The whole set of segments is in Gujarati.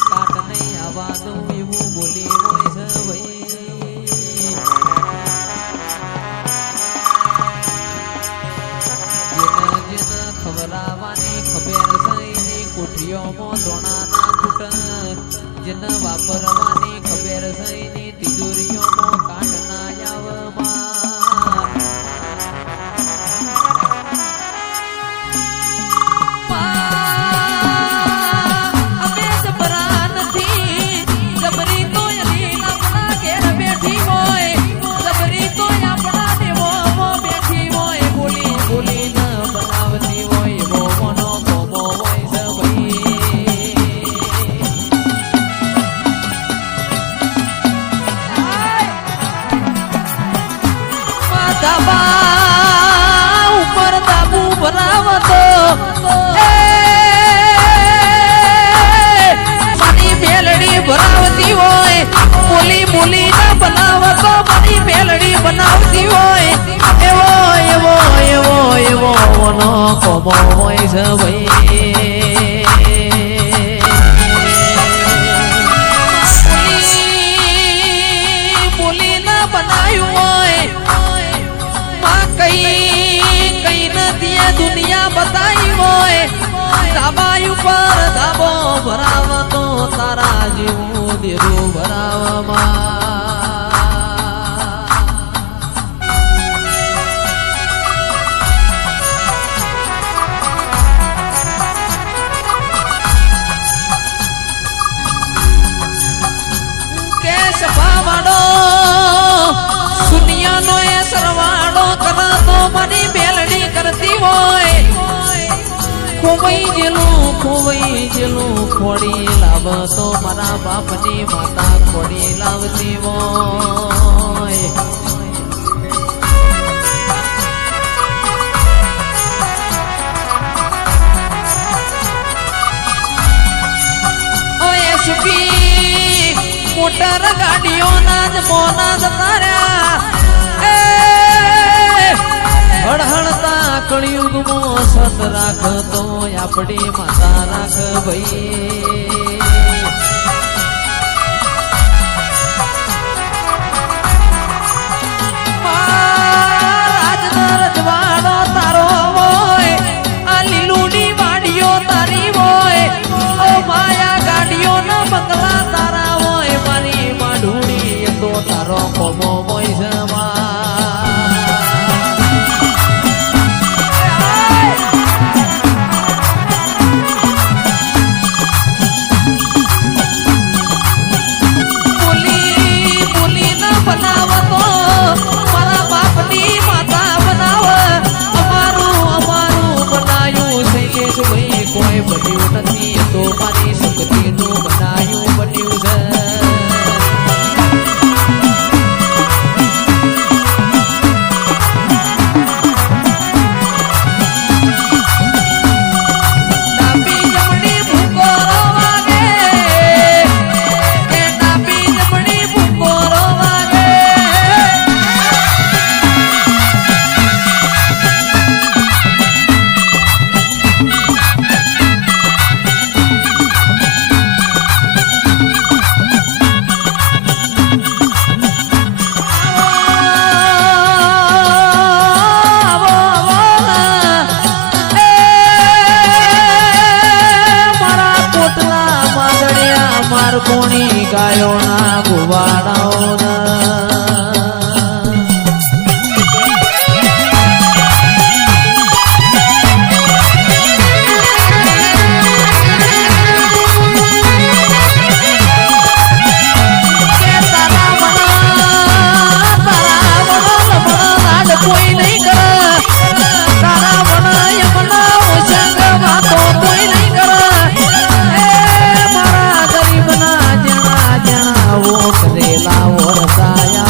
કાટ નહીં આવા દઉં એવું બોલી હોય છે ભાઈ જેને ખબરાવાની ખબર સહીની કોઠીઓમાં દોણાના ફૂટ જેને વાપરવાની ખબર સહીની તિજોરીઓમાં કાટ ના આવમાં અમે જબરા નથી જબરી તો આપણા ઘેર બેઠી હોય જબરી તો આપણા દેવોમાં બેઠી હોય બોલી બોલી ન બનાવતી હોય મોનો કોમો હોય છે ભાઈ દાબા ઉપર દાબુ ભરાવતો ભરાવતી હોય બોલી બોલી ના બનાવતો મારી મેલડી બનાવતી હોય એવો એવો એવો એવો નો કોમો હોય છે ભાઈ બોલી ના બનાવ્યું હોય માં કઈ નથી દુનિયા બતાવી હોય ધાબા ઉપર ધાબો ભરાવતો તારા જેવું દેરું ભરાવવામાં કે સભાવાળો સુનિયાનો એ સરવાળો કરતો મારી બેલડી કરતી હોય ખોવાઈ જેલું ખોડી લાવતો મારા બાપની માતા ખોડી લાવતી હોય ઓય સુખી મોટર ગાડીઓના જ મોના જતા રહ્યા હળહળતા કળિયુગમાં સત રાખતો આપણી માતા રાખ ભાઈ રાજનો રજવાડો તારો હોય આ લીલુની વાડીઓ તારી હોય ઓ માયા ગાડીઓના બંગલા તારા હોય મારી માઢુડી તો તારો કોમો હોય છે કોણી ગાયોના ગુવાડાઓના કોઈ નહીં કરે તારા મના યમના ઉસંગમાં તો કોઈ નહીં કરે મારા ગરીબના જણા જણા ઓ કરેલા ઓરસાયા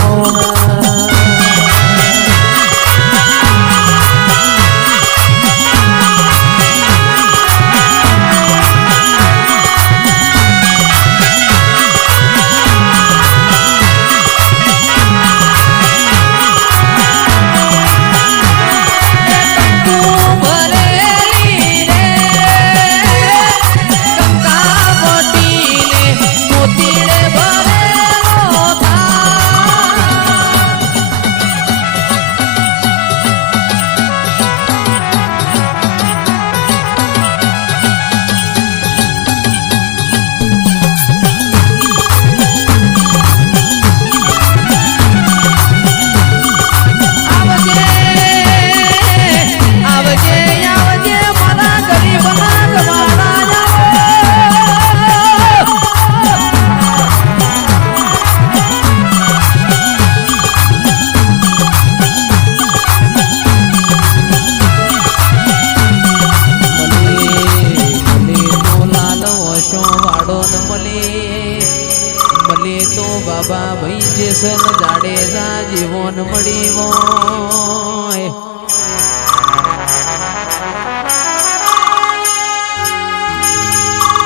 મળી તો બાબા ભાઈ જેસલ જાડેજા જીવન મળી હોય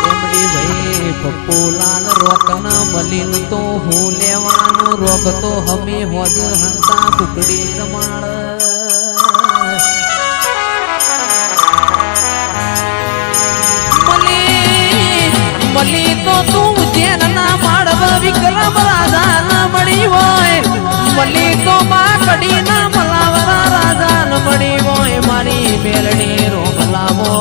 એમડી ભાઈ પપ્પુલાલ રોકન મલીન તો હું લેવાનું રોગ તો હમે હોજ હંતા કુકડી રમાડ મલી તો તું જેન ના માડવ વિક્રમ રાજા ના મળી હોય મલી તો માં કડી ના મલાવરા રાજા ન મળી હોય મારી મેલડી રોગ લાવો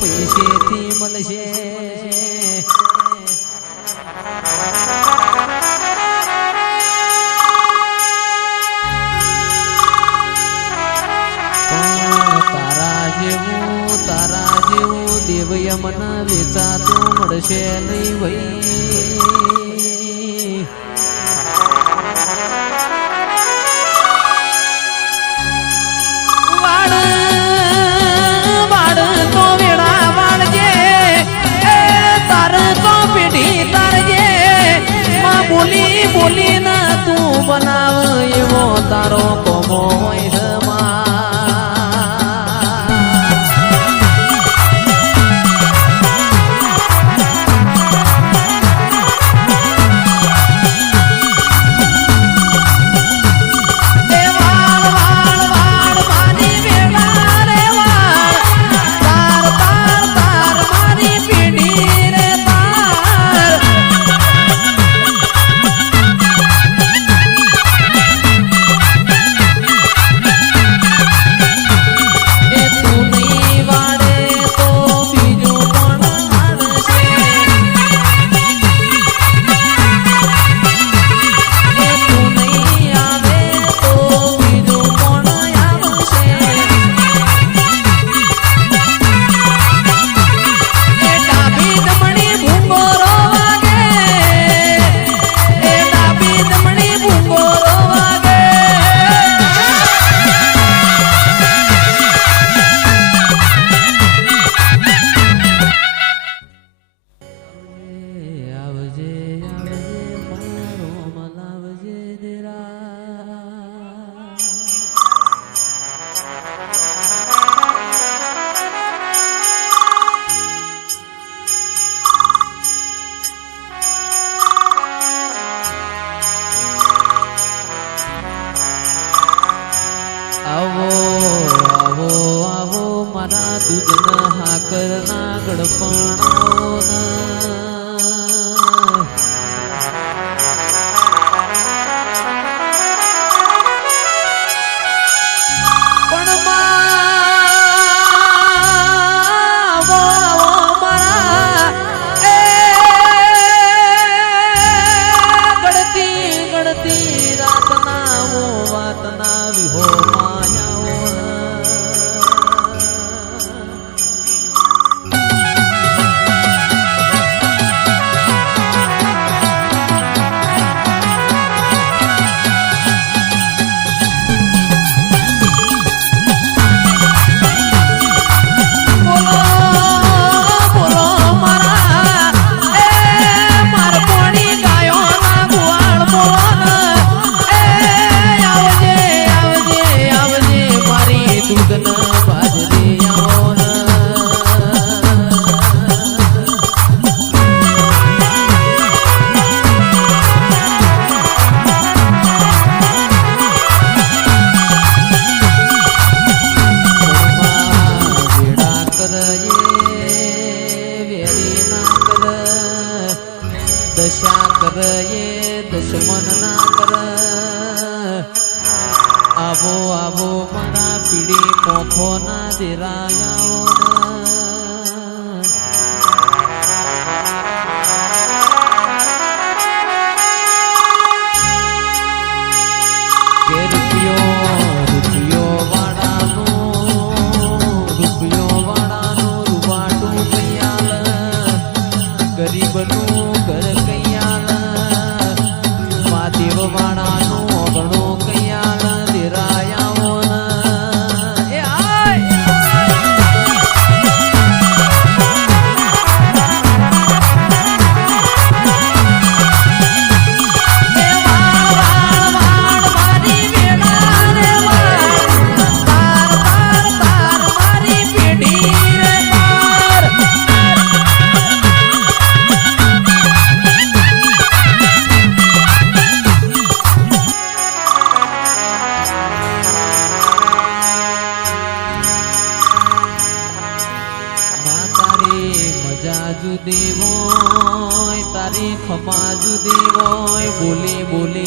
પૈસેથી મળશે તારા જેવું દેવય મન વેચાતું મળશે નહીં ભાઈ બોલી ના તું બનાવ એવો તારો કોમો હોય આવો આવો મારા પીડી પોખોના દેરાયાઓ રૂપિયો વાળાનો રૂવાટું કૈયાલ ગરીબનું ઘર કૈયાલ મહાદેવ વાળાનો ઘણો કૈયાલ દેરાયાઓ એ જુદી હોય તારી ખમા જુદી હોય બોલી બોલી